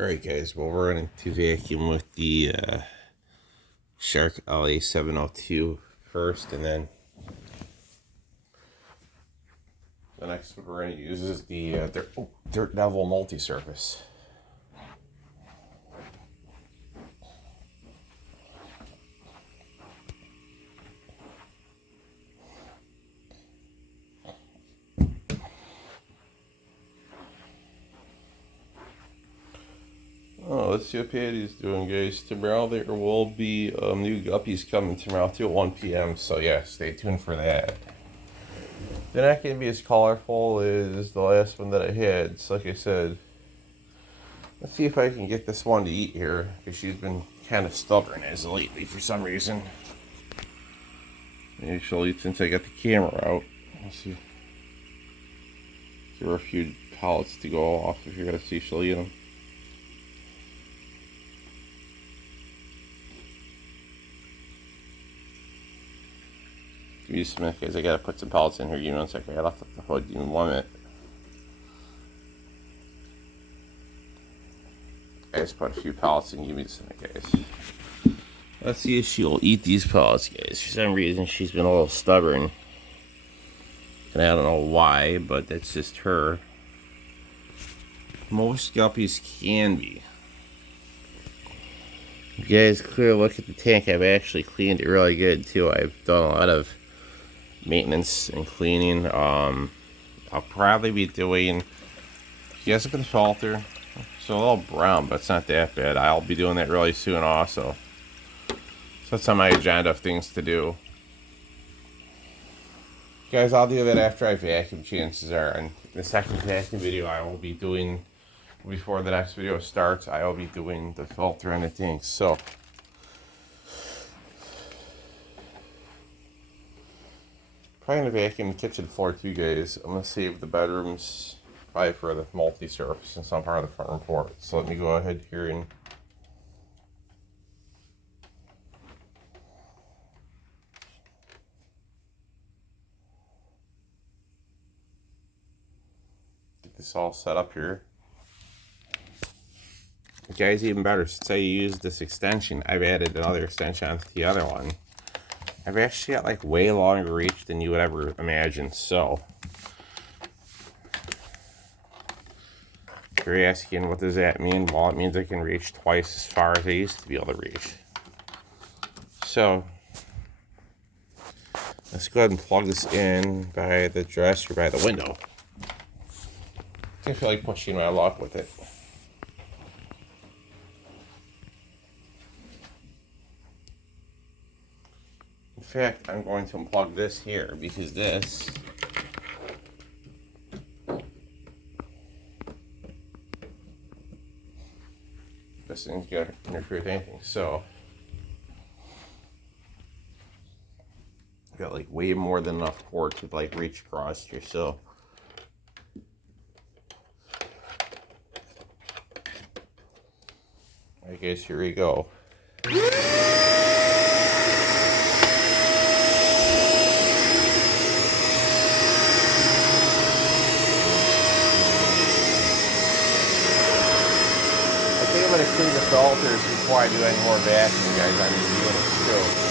Alright guys, well we're going to vacuum with the Shark la702 first, and then the next one we're going to use is the Dirt Devil multi-surface. Oh, let's see what Patty's doing, guys. Tomorrow there will be new guppies coming tomorrow till 1 p.m. So yeah, stay tuned for that. They're not going to be as colorful as the last one that I had. So like I said, let's see if I can get this one to eat here, because she's been kind of stubborn as of lately for some reason. Maybe she'll eat since I got the camera out. Let's see. There are a few pellets to go off if you're going to see she'll eat them. Give me some minute, guys. I gotta put some pellets in here. Give me 1 second. I gotta flip the hood. Give me 1 minute. I just put a few pellets in. Give me some minute, guys. Let's see if she'll eat these pellets, guys. For some reason, she's been a little stubborn. And I don't know why, but that's just her. Most guppies can be. You guys clear look at the tank. I've actually cleaned it really good, too. I've done a lot of maintenance and cleaning. I'll probably be doing, you guys look at the filter, it's a little brown, but it's not that bad. I'll be doing that really soon also, so that's on my agenda of things to do, guys. I'll do that after I vacuum, chances are. And the second vacuum video I will be doing before the next video starts, I will be doing the filter and the tanks. So probably gonna vacuum the kitchen floor too, guys. I'm gonna save the bedrooms probably for the multi-surface and some part of the front room for it. So let me go ahead here and get this all set up here. Guys, even better, since I used this extension, I've added another extension onto the other one. I've actually got like way longer reach than you would ever imagine. So if you're asking what does that mean, well, it means I can reach twice as far as I used to be able to reach. So let's go ahead and plug this in by the dresser, by the window. I feel like pushing my luck with it. In fact, I'm going to unplug this here, because this thing's going to interfere with anything. So I've got like way more than enough cord to like reach across here. So I guess here we go. I think I'm going to clean the filters before I do any more vacuuming, guys. I'm just doing it too.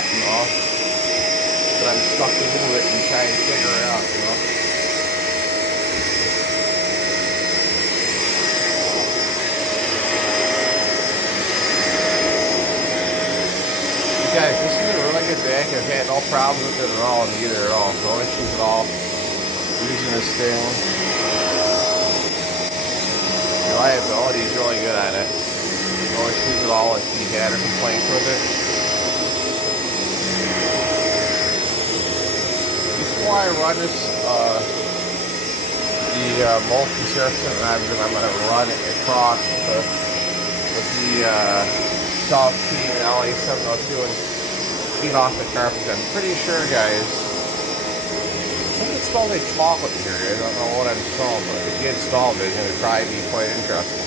lot, you know. But I'm stuck into it and trying to figure it out, you know. Guys, this is a really good vacuum. I've had no problems with it at all, neither at all. No issues at all using this thing. Reliability is really good on it. No issues at all if you had or complaints with it. Before I run this, the multi-surface adapter, I'm going to run it across with the South Key and la702 and feed off the carpet. I'm pretty sure, guys, I think it smells like chocolate here. I don't know what I'm smelling, but if you installed it, it's going to probably be quite interesting.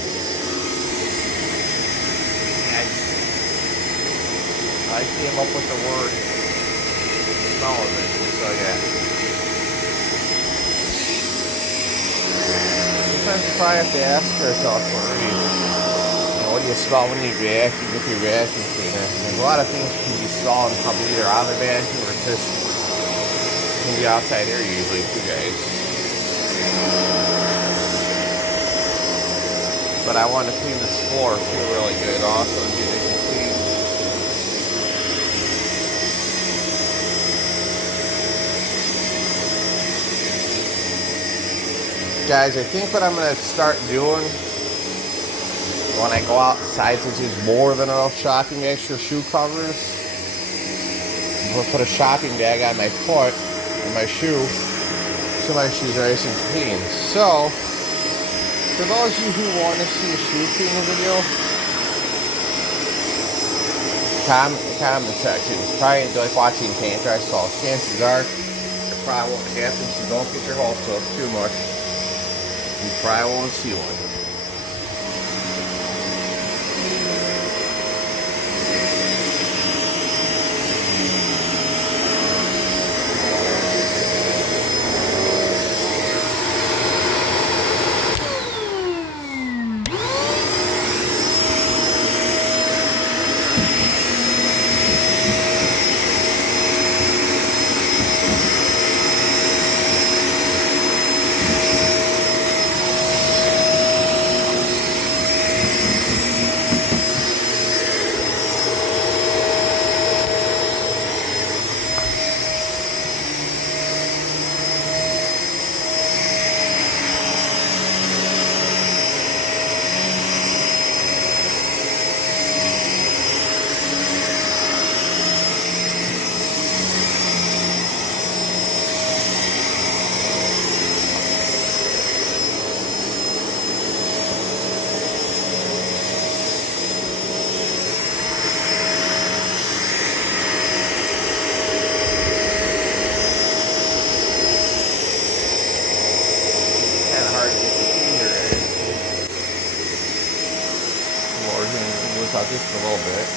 I came up with the word smell of it, so yeah. Sometimes you probably have to ask yourself for a reason. What do you smell when you vacuum with your vacuum cleaner? There's a lot of things can be smelling probably either on the vacuum or just in the outside air usually too, guys. But I want to clean this floor too really good also and get it clean. Guys, I think what I'm going to start doing when I go outside, since there's more than enough shopping bags for shoe covers, I'm going to put a shopping bag on my foot and my shoe so my shoes are nice and clean. So, for those of you who want to see a shoe cleaning video, comment in the comment section. It's probably like watching paint dry, so chances are it probably won't happen, so don't get your hopes up too much. You probably won't see one. Out just a little bit.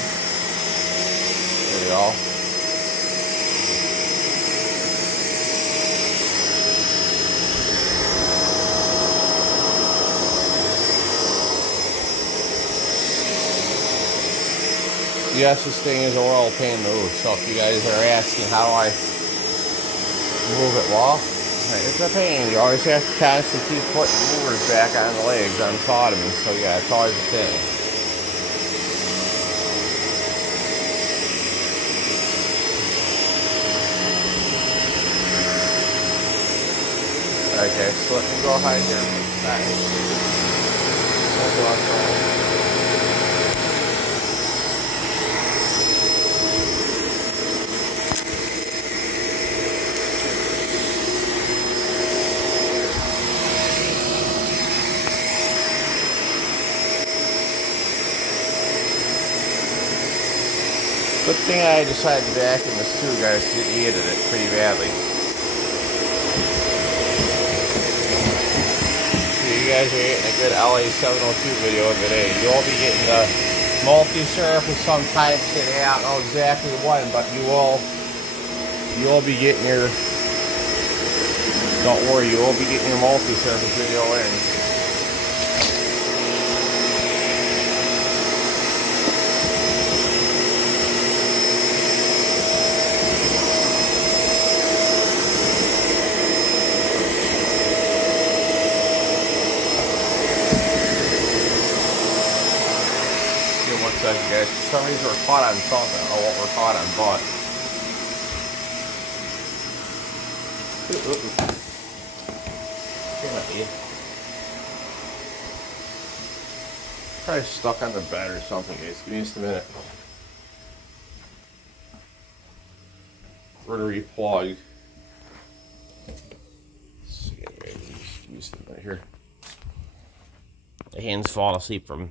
There we go. Yes, this thing is a royal pain to move. So if you guys are asking how do I move it, well, it's a pain. You always have to constantly keep putting movers back on the legs on ottomans. So yeah, it's always a thing. Okay, so let me go ahead here and make that. Good thing I decided to vacuum this too, guys. It needed it pretty badly. You guys are getting a good la702 video today. You'll be getting the multi-surface sometime today. I don't know exactly when, but you'll be getting your, don't worry, you will be getting your multi-surface video in. some reason we're caught on something. Oh, what we're caught on, but. Probably stuck on the bed or something, guys. Give me just a minute. We're gonna replug. Let's see, give me just a minute here. My hand's falling asleep from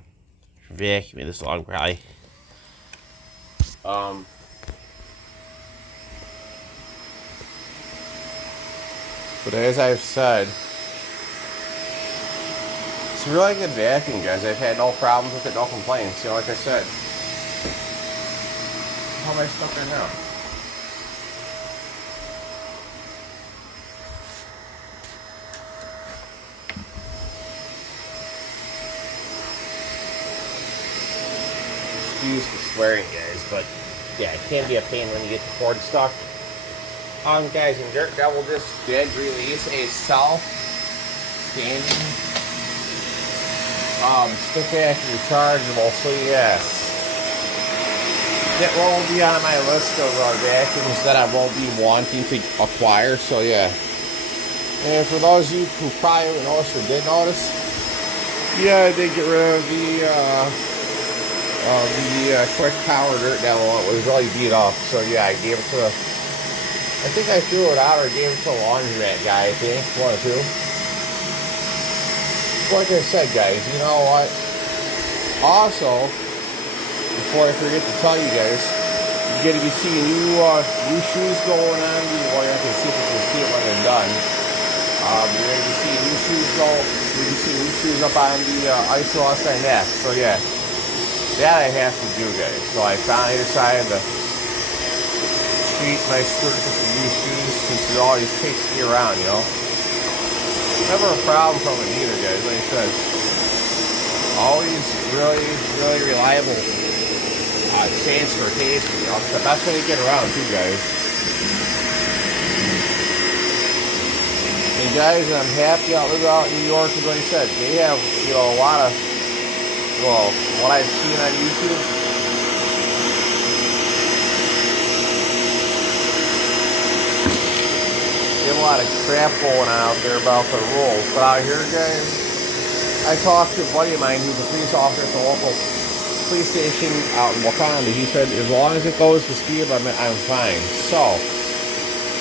vacuuming this long, probably. But as I've said, it's a really good vacuum, guys. I've had no problems with it, no complaints. You know, like I said. How am I stuck right now? Excuse the swearing, guys, but yeah, it can be a pain when you get the cord stuck. Guys, and Dirt Devil just did release a self-standing stick vacuum rechargeable, so yes, that will be on my list of vacuums that I will be wanting to acquire. So yeah, and for those of you who probably noticed or did notice, yeah, I did get rid of the quick power Dirt Devil. It was really beat up, so yeah, I gave it to. I think I threw it out or gave it to a laundromat guy, I think. One or two. Like I said, guys, you know what? Also, before I forget to tell you guys, you're going to be seeing new shoes going on. Well, you're not going to see if you can see it when they're done. You're going to be seeing new shoes go. You're going to be seeing new shoes up on the Isolus Next. So yeah, that I have to do, guys. So I finally decided to treat my scooter for some new shoes since it always takes me around, you know. Never a problem from it either, guys. Like I said, always really, really reliable transportation, you know. It's the best way to get around too, guys. And guys, I'm happy I live out in New York, because like I said, they have, you know, a lot of, well, what I've seen on YouTube. A lot of crap going on out there about the rules, but out here, guys, I talked to a buddy of mine who's a police officer at the local police station out in Wakanda. He said as long as it goes to speed limit, I'm fine. So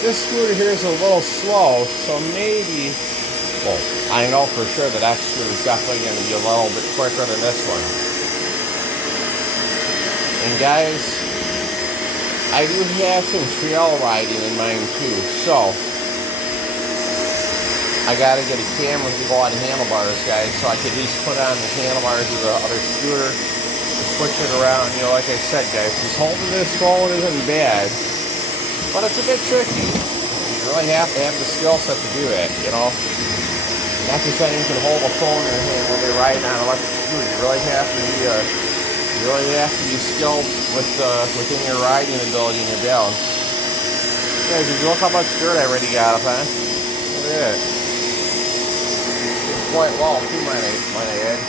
this scooter here is a little slow, so maybe, well, I know for sure that scooter is definitely going to be a little bit quicker than this one. And guys, I do have some trail riding in mind too, so I gotta get a camera to go on the handlebars, guys, so I can at least put on the handlebars of the other scooter and switch it around. You know, like I said, guys, just holding this phone isn't bad, but it's a bit tricky. You really have to have the skill set to do it, you know. Not just anyone can hold a phone in their hand while they're riding on an electric scooter. You really have to be skilled within your riding ability and your balance. Guys, did you look how much dirt I already got up, huh? Look at that. Quite well too, might I add.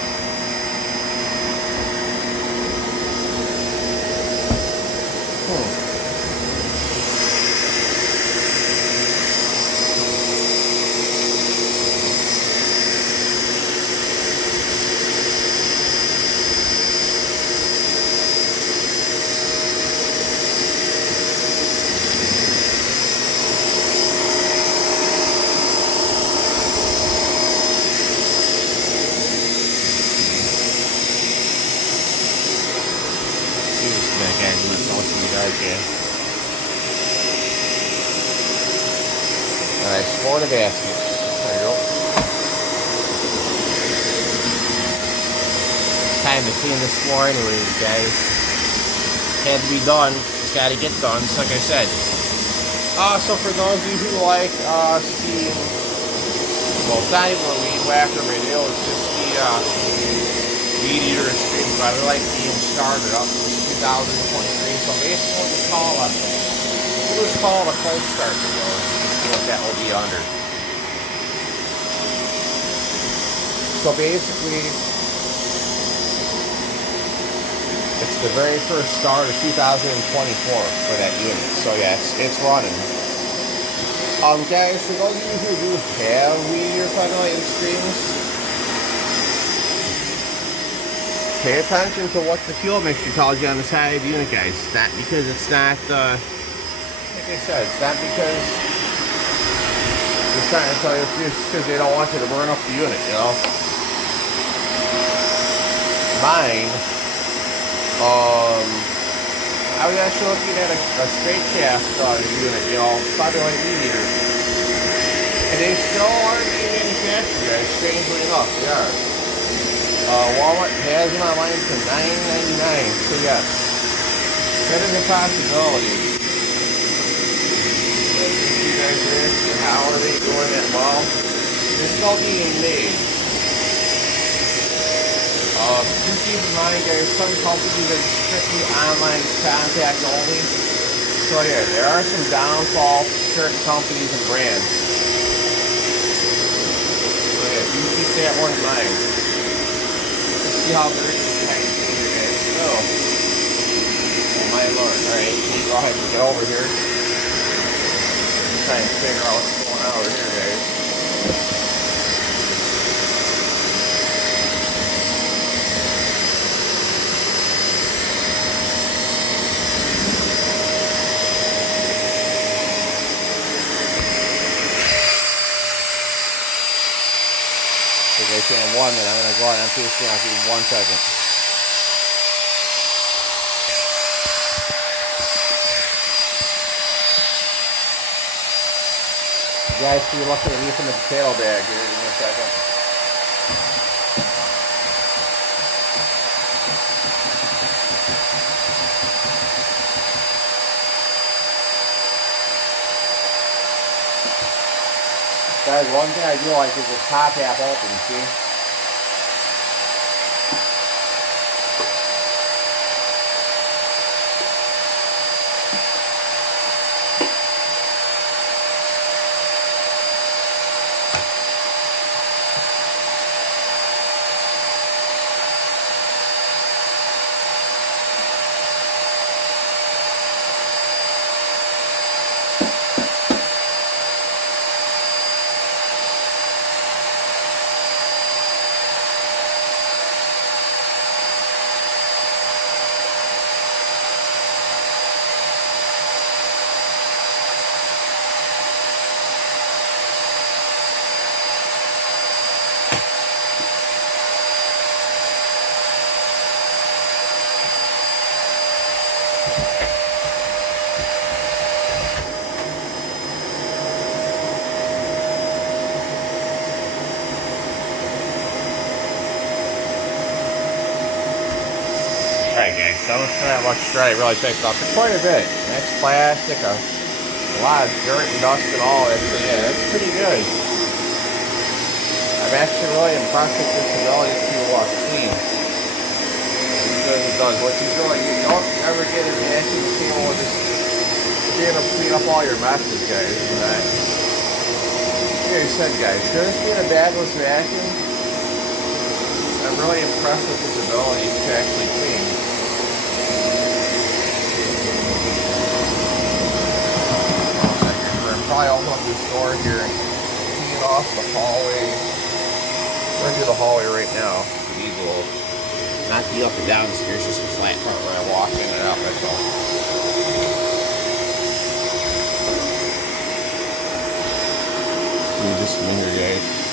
Alright, explore the basket. There you go. Time to clean this floor anyway, guys. Had to be done. It's got to get done, just like I said. So for those of you who like seeing, well, it's not even a weed whacker video, it's just the weed eater stream, but I really like being started up in 2023. So basically we'll just call it a cold start video. See what that will be under. So basically, It's the very first start of 2024 for that unit. So yeah, it's running. Guys, for those of you who do have weed or Federal Extremes, pay attention to what the fuel mixture tells you on the side of the unit, guys. It's not because it's not, like I said, it's not because they're trying to tell you it's because they don't want you to burn up the unit, you know. Mine, I was actually looking at a straight shaft unit, you know, probably like meter. And they still aren't being manufactured, guys, strangely enough, they are. Walmart has them online for $9.99, so yes, that is a possibility. You guys are asking, how are they doing it? Well, they're still being made. Just keep in mind, guys, some companies are strictly online contact only. So yeah, there are some downfalls to certain companies and brands. So yeah, you keep that one in mind. Let's see how dirty this tank is here, guys. Oh my lord. Alright, go ahead and get over here. Try and figure out what's going on over here, guys. Okay, so in 1 minute, I'm going to go ahead and empty this thing. I'll give you 1 second. You guys see looking at me from the potato bag here in a second. Guys, one thing I do like is the top half open, see? Alright guys, so I'm just going to let dry really picked up quite a bit. And that's plastic, a lot of dirt and dust and all that, so yeah, that's pretty good. I'm actually really impressed with this ability to clean. Because it does. What you really, you don't ever get a vacuum cleaner will just be able to clean up all your messes, guys. And that, like I said, guys, for this being a bagless vacuum, I'm really impressed with this ability to actually clean. We're probably open up this door here and clean off the hallway. We're gonna do the hallway right now. These will not be up and down stairs, just the flat part where I walk in and out, that's all. Let me just in here, guys.